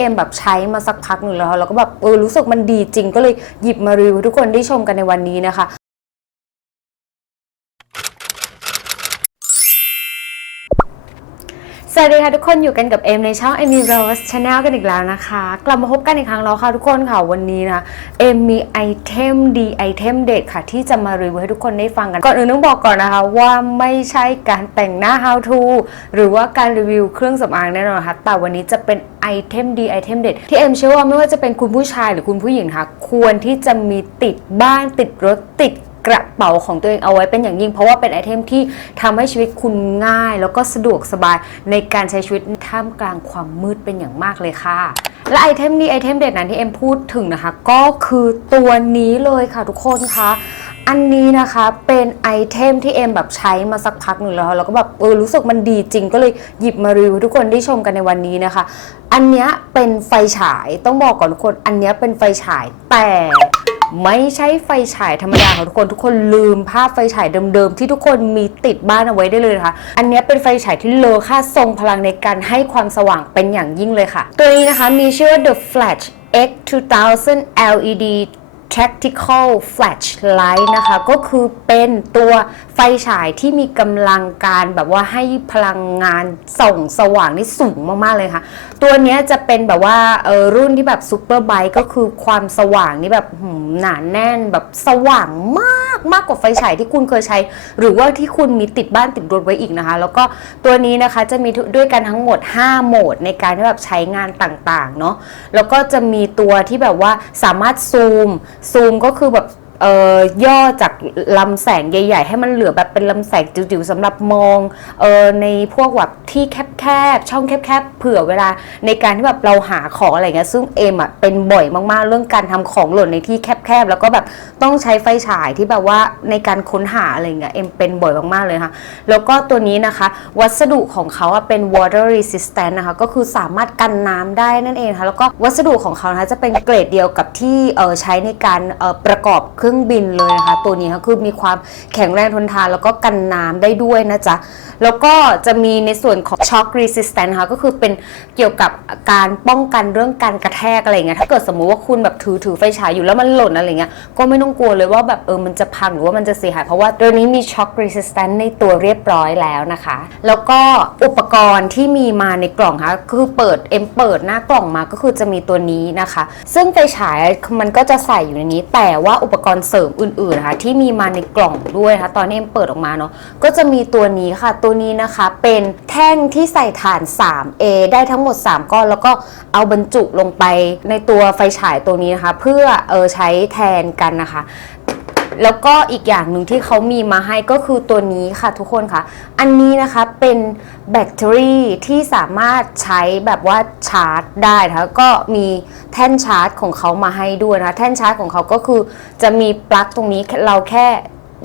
เอมแบบใช้มาสักพักหนึ่งแล้ว แล้วก็แบบเออรู้สึกมันดีจริงก็เลยหยิบมารีวิวทุกคนได้ชมกันในวันนี้นะคะ วัสดีค่ะทุกคนอยู่กันกับเอมในช่อง e m y Rose Channel กันอีกแล้วนะคะ กลับมาพบกันอีกครั้งแล้วค่ะทุกคนค่ะวันนี้นะเอมมีไอเทมดีไอเทมเด็ดค่ะ ที่จะมารีวิวให้ทุกคนได้ฟังกัน ก่อนอื่นต้องบอกก่อนนะคะ ว่าไม่ใช่การแต่งหน้า how to หรือว่าการรีวิวเครื่องสำอางแน่นอนนะคะแต่วันนี้จะเป็นไอเทมดีไอเทมเด็ดที่เอมเชื่อว่าไม่ว่าจะเป็นคุณผู้ชายหรือคุณผู้หญิงค่ะ ควรที่จะมีติดบ้านติดรถติด กระเป๋าของตัวเองเอาไว้เป็นอย่างยิ่ง เพราะว่าเป็นไอเทมที่ทำให้ชีวิตคุณง่าย แล้วก็สะดวกสบายในการใช้ชีวิตท่ามกลางความมืดเป็นอย่างมากเลยค่ะ และไอเทมนี้ไอเทมเด็ดนั้นที่เอ็มพูดถึงนะคะ ก็คือตัวนี้เลยค่ะทุกคนคะอันนี้นะคะเป็นไอเทมที่เอ็มแบบใช้มาสักพักหนึ่งแล้วแล้วก็แบบเออรู้สึกมันดีจริงก็เลยหยิบมารีวิวทุกคนได้ชมกันในวันนี้นะคะ อันนี้เป็นไฟฉายต้องบอกก่อนทุกคน อันนี้เป็นไฟฉายแต่ ไม่ใช่ไฟฉายธรรมดาของทุกคนทุกคนลืมภาพไฟฉายเดิมๆ ที่ทุกคนมีติดบ้านเอาไว้ได้เลยนะคะ อันนี้เป็นไฟฉายที่เลอค่าทรงพลังในการให้ความสว่างเป็นอย่างยิ่งเลยค่ะ ตัวนี้นะคะมีชื่อว่า The Flash X 2000 LED Tactical Flashlight นะคะ ก็คือเป็นตัวไฟฉายที่มีกำลังการแบบว่าให้พลังงานส่องสว่างนี่สูงมาก ๆ เลยค่ะ ตัวนี้จะเป็นแบบว่าเออรุ่นที่แบบซูเปอร์ไบก็คือความสว่างนี่แบบหืมหนาแน่นแบบสว่างมาก มากกว่าไฟฉายที่คุณเคยใช้ หรือว่าที่คุณมีติดบ้านติดรถไว้อีกนะคะ แล้วก็ตัวนี้นะคะจะมีด้วยกันทั้งหมด 5 โหมดในการที่แบบใช้งานต่างๆเนาะแล้วก็จะมีตัวที่แบบว่าสามารถซูมซูมก็คือแบบ เอ่อย่อจากลำแสงใหญ่ ๆ ให้มันเหลือแบบเป็นลำแสงจิ๋วๆสำหรับมองเออในพวกแบบที่แคบๆช่องแคบๆเผื่อเวลาในการที่แบบเราหาของอะไรเงี้ยซึ่งเอมอะเป็นบ่อยมากๆ เรื่องการทำของหล่นในที่แคบๆแล้วก็แบบต้องใช้ไฟฉายที่แบบว่าในการค้นหาอะไรเงี้ยเอมเป็นบ่อยมากๆเลยค่ะ แล้วก็ตัวนี้นะคะ วัสดุของเขาอะเป็น water resistant นะคะ ก็คือสามารถกันน้ำได้นั่นเองค่ะแล้วก็วัสดุของเขานะคะจะเป็นเกรดเดียวกับที่เออใช้ในการเออประกอบเครื่องรื่องบินเลยนะคะ ตัวนี้ค่ะคือมีความแข็งแรงทนทานแล้วก็กันน้ำได้ด้วยนะจ๊ะ แล้วก็จะมีในส่วนของ shock resistant ค่ะก็คือเป็นเกี่ยวกับการป้องกันเรื่องการกระแทกอะไรเงี้ยถ้าเกิดสมมุติว่าคุณแบบถือถือไฟฉายอยู่แล้วมันหล่นอะไรเงี้ยก็ไม่ต้องกลัวเลยว่าแบบเออมันจะพังหรือว่ามันจะเสียหายเพราะว่าตัวนี้มี shock resistant ในตัวเรียบร้อยแล้วนะคะ แล้วก็อุปกรณ์ที่มีมาในกล่องค่ะคือเปิดเอ็มเปิดหน้ากล่องมาก็คือจะมีตัวนี้นะคะ ซึ่งไฟฉายมันก็จะใส่อยู่ในนี้ แต่ว่าอุปกรณ์เสริมอื่นๆนะคะที่มีมาในกล่องด้วยนะคะตอนนี้เอ็มเปิดออกมาเนาะก็จะมีตัวนี้ค่ะ ตัวนี้นะคะเป็นแท่งที่ใส่ฐาน 3A ได้ทั้งหมด 3 ก้อน แล้วก็เอาบรรจุลงไปในตัวไฟฉายตัวนี้นะคะ เพื่อเออใช้แทนกันนะคะ แล้วก็อีกอย่างหนึ่งที่เขามีมาให้ก็คือตัวนี้ค่ะทุกคนค่ะ อันนี้นะคะเป็นแบตเตอรี่ที่สามารถใช้แบบว่าชาร์จได้นะคะก็มีแท่นชาร์จของเขามาให้ด้วยนะคะแท่นชาร์จของเขาก็คือจะมีปลั๊กตรงนี้เราแค่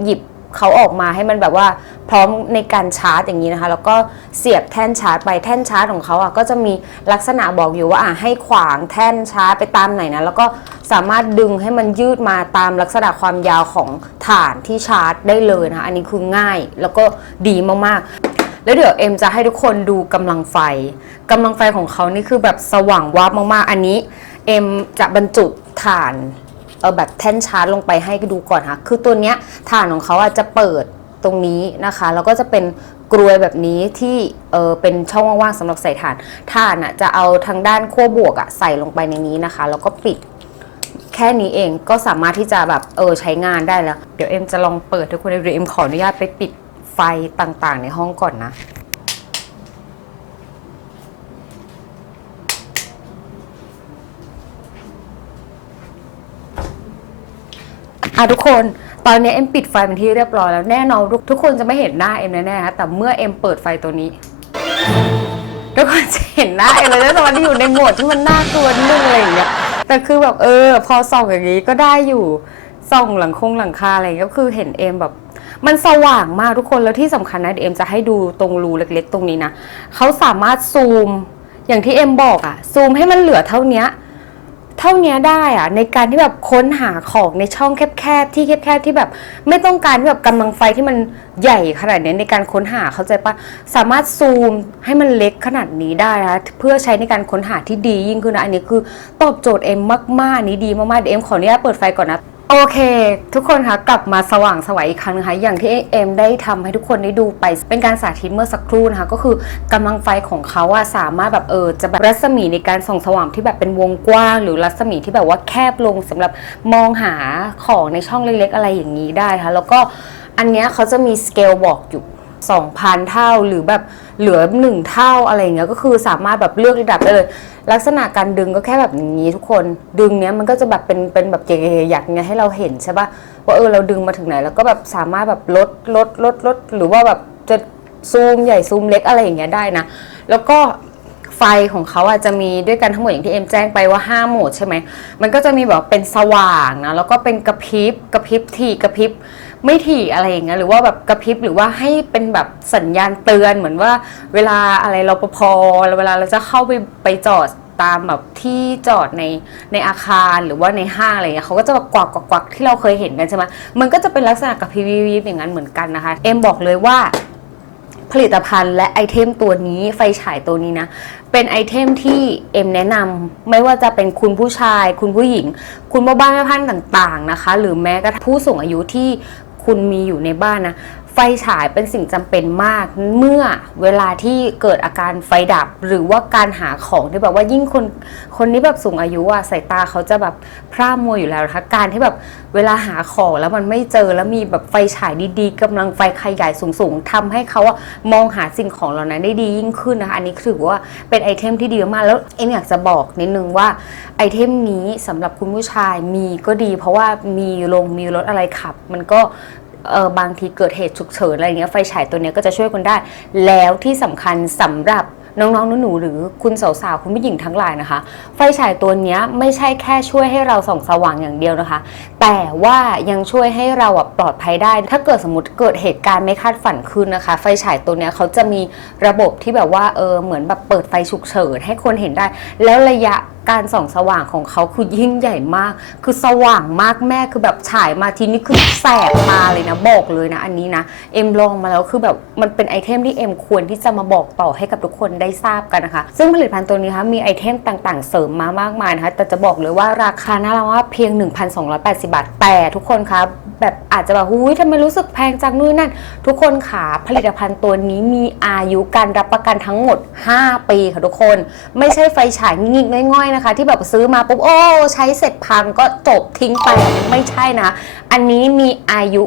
หยิบ เขาออกมาให้มันแบบว่าพร้อมในการชาร์จอย่างนี้นะคะ แล้วก็เสียบแท่นชาร์จไปแท่นชาร์จของเขาอะก็จะมีลักษณะบอกอยู่ว่าอะให้ขวางแท่นชาร์จไปตามไหนนะแล้วก็สามารถดึงให้มันยืดมาตามลักษณะความยาวของฐานที่ชาร์จได้เลยนะคะอันนี้คือง่ายแล้วก็ดีมากๆแล้วเดี๋ยวเอ็มจะให้ทุกคนดูกำลังไฟกำลังไฟของเขานี่คือแบบสว่างวาบมากๆ อันนี้ เอ็มจะบรรจุถ่าน เออแบบแท่นชาร์จลงไปให้ดูก่อนค่ะ คือตัวเนี้ยถ่านของเขาอาจจะเปิดตรงนี้นะคะ แล้วก็จะเป็นกรวยแบบนี้ที่เออเป็นช่องว่างๆสำหรับใส่ถ่านถ่านอะจะเอาทางด้านขั้วบวกอะใส่ลงไปในนี้นะคะ แล้วก็ปิดแค่นี้เองก็สามารถที่จะแบบเออใช้งานได้แล้ว เดี๋ยวเอ็มจะลองเปิดทุกคนเดี๋ยวเอ็มขออนุญาตไปปิดไฟต่างๆ ในห้องก่อนนะ อะทุกคนตอนนี้เอ็มปิดไฟเป็นที่เรียบร้อยแล้วแน่นอนทุกทุกคนจะไม่เห็นหน้าเอ็มแน่ๆนะแต่เมื่อเอ็มเปิดไฟตัวนี้ ทุกคนจะเห็นหน้าเอ็มเลยนะแต่ว่าที่อยู่ในโหมดที่มันน่ากลัวนิดนึงอะไรอย่างเงี้ยแต่คือแบบเออ พอส่องอย่างนี้ก็ได้อยู่ส่องหลังคงหลังคาอะไรก็คือเห็นเอ็มแบบ มันสว่างมากทุกคนแล้วที่สำคัญนะเดี๋ยวเอ็มจะให้ดูตรงรูเล็ก ๆ ตรงนี้นะเขาสามารถซูมอย่างที่เอ็มบอกอะซูมให้มันเหลือเท่าเนี้ย เท่านี้ได้อะในการที่แบบค้นหาของในช่องแคบๆที่แคบๆที่แบบ ไม่ต้องการที่แบบกำลังไฟที่มันใหญ่ขนาดนี้ในการค้นหาเข้าใจปะสามารถซูมให้มันเล็กขนาดนี้ได้นะเพื่อใช้ในการค้นหาที่ดียิ่งขึ้นนะอันนี้คือตอบโจทย์เอ็มมากๆนี้ดีมากๆเดี๋ยวเอ็มขออนุญาตเปิดไฟก่อนนะ โอเค ทุกคนคะกลับมาสว่างสวัยอีกครั้งนะคะอย่างที่เอ็มได้ทำให้ทุกคนได้ดูไปเป็นการสาธิตเมื่อสักครู่นะคะก็คือกำลังไฟของเขาอะสามารถแบบเออจะแบบรัศมีในการส่องสว่างที่แบบเป็นวงกว้าง หรือรัศมีที่แบบว่าแคบลงสำหรับมองหาของในช่องเล็กๆ อะไรอย่างนี้ได้ค่ะแล้วก็อันเนี้ยเขาจะมีสเกลบอกอยู่ 2,000 เท่าหรือแบบเหลือ 1 เท่าอะไรเงี้ยก็คือสามารถแบบเลือกระดับได้เลย ลักษณะการดึงก็แค่แบบนี้ทุกคนดึงเนี้ยมันก็จะแบบเป็นเป็นแบบใหญ่ๆๆไงให้เราเห็นใช่ปะว่าเออเราดึงมาถึงไหน แล้วก็แบบสามารถแบบลดลดลดลดหรือว่าแบบจะซูมใหญ่ซูมเล็กอะไรอย่างเงี้ยได้นะ แล้วก็ไฟของเขาอาจจะมีด้วยกันทั้งหมดอย่างที่เอ็มแจ้งไปว่า 5 โหมดใช่ไหม มันก็จะมีแบบเป็นสว่างนะ แล้วก็เป็นกระพริบ กระพริบถี่กระพริบ ไม่ถี่อะไรอย่างเงี้ยหรือว่าแบบกระพริบหรือว่าให้เป็นแบบสัญญาณเตือนเหมือนว่าเวลาอะไรเราปภเวลาเราจะเข้าไปไปจอดตามแบบที่จอดในในอาคารหรือว่าในห้างอะไรเงี้ยเขาก็จะแบบกวักกวักกวักที่เราเคยเห็นกันใช่ไหมมันก็จะเป็นลักษณะกับพริบวิบอย่างนั้นเหมือนกันนะคะ เอ็มบอกเลยว่าผลิตภัณฑ์และไอเทมตัวนี้ไฟฉายตัวนี้นะ เป็นไอเทมที่เอ็มแนะนำไม่ว่าจะเป็นคุณผู้ชาย คุณผู้หญิง คุณพ่อบ้านแม่พันธ์ต่างๆนะคะ หรือแม้กระทั่งผู้สูงอายุที่ คุณมีอยู่ในบ้านนะ ไฟฉายเป็นสิ่งจำเป็นมาก เมื่อเวลาที่เกิดอาการไฟดับ หรือว่าการหาของที่แบบว่ายิ่งคนคนนี้แบบสูงอายุอะสายตาเขาจะแบบพร่ามัวอยู่แล้วนะคะการที่แบบเวลาหาของแล้วมันไม่เจอแล้วมีแบบไฟฉายดีๆกำลังไฟขยายสูงๆทำให้เขาอะมองหาสิ่งของเหล่านั้นได้ดียิ่งขึ้นนะคะอันนี้ถือว่าเป็นไอเทมที่ดีมากแล้วเอ็มอยากจะบอกนิดนึงว่าไอเทมนี้สำหรับคุณผู้ชายมีก็ดี เพราะว่ามีลงมีรถอะไรขับ มันก็ เออบางทีเกิดเหตุฉุกเฉินอะไรเงี้ยไฟฉายตัวเนี้ยก็จะช่วยคนได้ แล้วที่สำคัญสำหรับ น้องๆหนูๆหรือคุณสาวๆคุณผู้หญิงทั้งหลายนะคะ ไฟฉายตัวนี้ไม่ใช่แค่ช่วยให้เราส่องสว่างอย่างเดียวนะคะ แต่ว่ายังช่วยให้เราปลอดภัยได้ ถ้าเกิดสมมติเกิดเหตุการณ์ไม่คาดฝันขึ้นนะคะ ไฟฉายตัวนี้เขาจะมีระบบที่แบบว่าเออเหมือนแบบเปิดไฟฉุกเฉินให้คนเห็นได้ แล้วระยะการส่องสว่างของเขาคือยิ่งใหญ่มาก คือสว่างมากแม่คือแบบฉายมาทีนี้คือแสบตาเลยนะบอกเลยนะอันนี้นะเอ็มลองมาแล้วคือแบบมันเป็นไอเทมที่เอ็มควรที่จะมาบอกต่อให้กับทุกคนได้ทราบกันนะคะ ซึ่งผลิตภัณฑ์ตัวนี้คะมีไอเทมต่างๆ เสริมมามากมายนะคะ แต่จะบอกเลยว่าราคาน่ารักว่าเพียง 1,280 บาท แต่ทุกคนคะแบบอาจจะแบบหุ้ยทำไมรู้สึกแพงจังนู่นนั่น ทุกคนขาผลิตภัณฑ์ตัวนี้มีอายุการรับประกันทั้งหมด 5 ปีค่ะทุกคน ไม่ใช่ไฟฉายงิกง่อยๆนะคะ ที่แบบซื้อมาปุ๊บโอ้ใช้เสร็จพังก็จบทิ้งไปไม่ใช่นะ อันนี้มีอายุ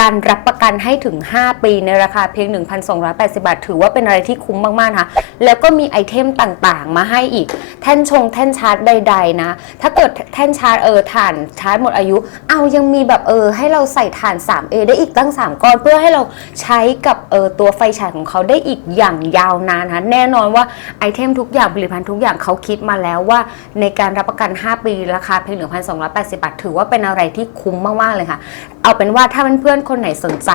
การรับประกันให้ถึง 5 ปีในราคาเพียง 1,280 บาท ถือว่าเป็นอะไรที่คุ้มมากๆนะคะแล้วก็มีไอเทมต่างๆ มาให้อีก แท่นชงแท่นชาร์จใด ๆ นะ ถ้าเกิดแท่นชาร์จเออถ่านชาร์จหมดอายุ เอายังมีแบบเออ ให้เราใส่ถ่าน 3A ได้อีกตั้ง 3ก้อน เพื่อให้เราใช้กับเออตัวไฟฉายของเขาได้อีกอย่างยาวนานนะคะแน่นอนว่าไอเทมทุกอย่างผลิตภัณฑ์ทุกอย่างเขาคิดมาแล้วว่า ในการรับประกัน 5 ปีราคาเพียง 1,280 บาท ถือว่าเป็นอะไรที่คุ้มมากๆเลยค่ะ เอาเป็นว่าถ้าเพื่อนๆคนไหนสนใจ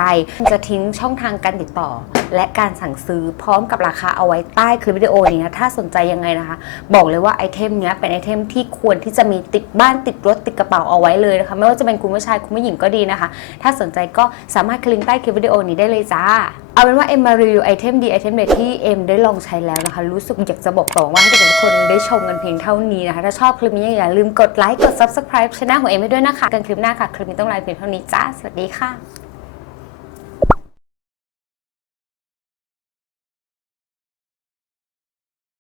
จะทิ้งช่องทางการติดต่อ และการสั่งซื้อพร้อมกับราคาเอาไว้ใต้คลิปวิดีโอนี้นะถ้าสนใจยังไงนะคะ บอกเลยว่าไอเทมเนี้ยเป็นไอเทมที่ควรที่จะมีติดบ้านติดรถติดกระเป๋าเอาไว้เลยนะคะไม่ว่าจะเป็นคุณผู้ชายคุณผู้หญิงก็ดีนะคะ ถ้าสนใจก็สามารถคลิกใต้คลิปวิดีโอนี้ได้เลยจ้าเอาเป็นว่าเอ็มมารีวิวไอเทมดีไอเทมเด็ดที่เอ็มได้ลองใช้แล้วนะคะ รู้สึกอยากจะบอกต่อว่าให้ทุกคนได้ชมกันเพียงเท่านี้นะคะ ถ้าชอบคลิปนี้อย่าลืมกดไลค์กด subscribe ช่องของเอ็มให้ด้วยนะคะ กันคลิปหน้าค่ะ คลิปนี้ต้องลาเพียงเท่านี้จ้า สวัสดีค่ะ